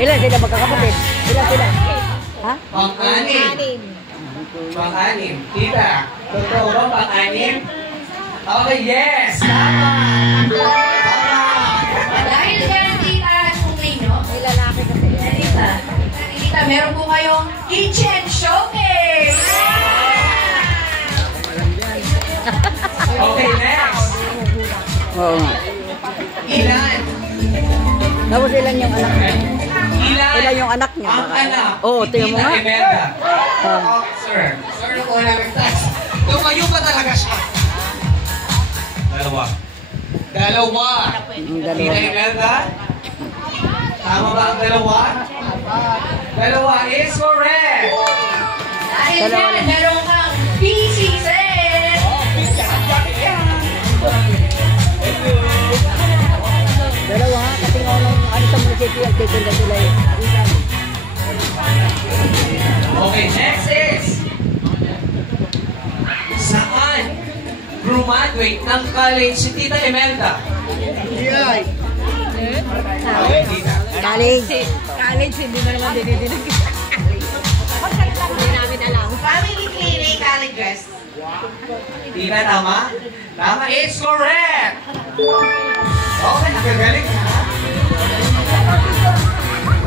Ilan sila magkakapatid? Ilan sila? Ha? Pang-anim. Pang-anim. Tita, totoo ba pang-anim? Okay, yes! Tama! Dahil yan, tita, kung ninyo, May lalaki kasi. tita, meron po kayong kitchen showcase! Okay, next! Oo nga. Ilan? Tapos ilan yung anak niya? Ilan yung anak niya? Ang anak. Oo, tingnan mo nga. Tita Imelda. Sir. Sir, na po namin taas. Tumayo pa talaga siya. Dalawa. Dalawa. Tita Imelda? Tama ba ang dalawa? Dalawa is correct. Dahil yan, meron kang PC set! Dalawa nga, kasi nga ano sa munisipyo, titinda sila eh. Okay, next is saan graduate ng college si Tita Imelda? Okay, Tita. College. College, hindi mo naman dinidinig. Hindi namin alam. Family clinic colleges. Tita, tama? Tama is correct! Okay, nakagaling ka.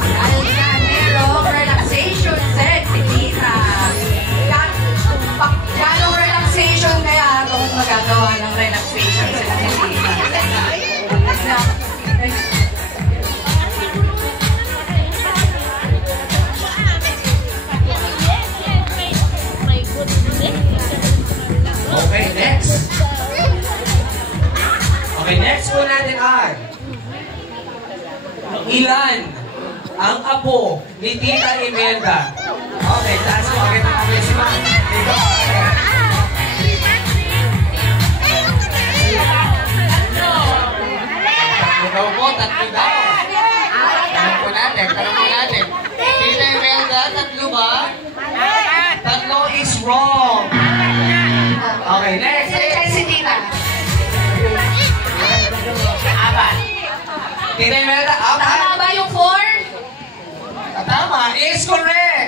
Dahil yan, merong relaxation set si tita. Ganong relaxation kaya kung magagawa ng relaxation set si tita. Okay, next. Okay, next po natin ay ilan ang apo ni Tita Imelda? Okay, taas po agad ang apo si Ma'am. Dito. Tatlo daw po, tatlo daw. Tanong po natin. Tita Imelda, tatlo ba? Tatlo is wrong. Okay, next. Si tita. Apat. Tita Imelda, apat. Tama ba yung 4? Tama, is correct.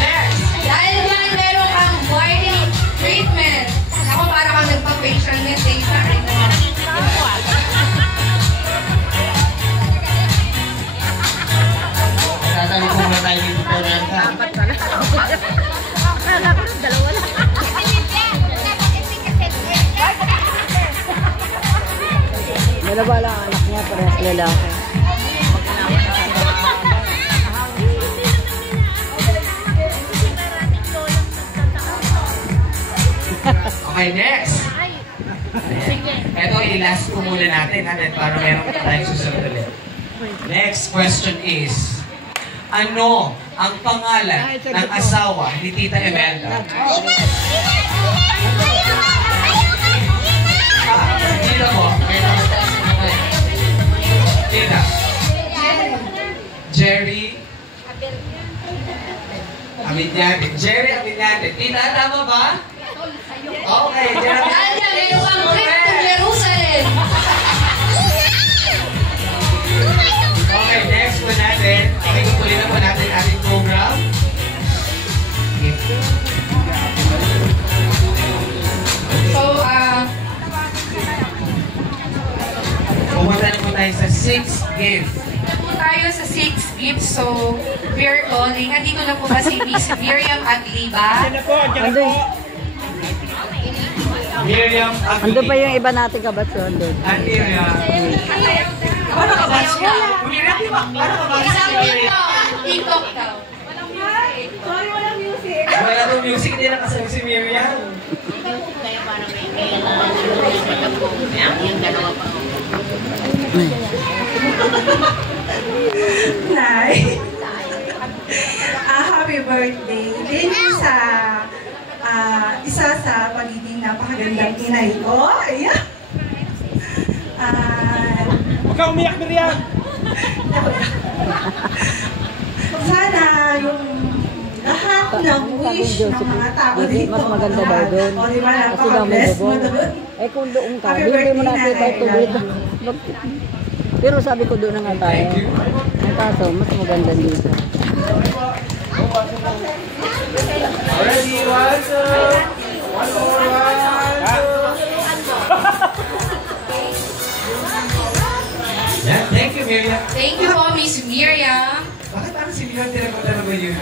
Next. Dahil yan, meron kang whitening treatment. Ako para kang nagpa-facial net eh. Tatanong ko muna tayo dito po Imelda. Apat pala. Akala ko nung dalawa lang. Dalawa lang ang anak niya, parehas lalaki. Okay, next. Ito, i-last ko muna natin para meron pa tayong susunod ulit. Next question is, ano ang pangalan ng asawa ni Tita Imelda? Tita po. Tita. Jerry. Amidyate. Jerry Amidyate. Tita, tama ba? Okay. Dahil yan, meron kang trip to Jerusalem. Okay, next po natin. Okay, tutuloy na po natin ating program. So, pumunta na po tayo sa 6th gift. tayo sa 6th gift. So, we're calling. Nandito na po ba si Miss Miriam Agliba? Andun, Miriam andun pa yung iba natin kabatso. Andun. And Miriam. Paano ka ba siya? Miriam, di ba? Paano ka ba si Isang Miriam? TikTok daw. Sorry, walang music. Wala itong music, hindi nakasama si Miriam. Kaya parang may kailangan yung dalawa pa. Nay. Happy birthday. Din sa isa sa pagiging napakagandang inay ko. Ayan. Huwag kang umiyak, Miriam! Sana yung lahat ng wish ng mga tao dito. Mas maganda daw doon. O, di ba? Kasi daw may Napaka-bless mo bubong. doon. Eh kung doon ka, Happy hindi mo birthday, nakita Nanay. ito dito. Pero sabi ko doon na nga tayo. Thank you. Ang kaso, mas maganda dito. Ready, one, two. One more, one, two. Yeah, thank you, Miriam. Thank you po, Miss Miriam. Bakit parang si Miriam tinagunta na ba yun?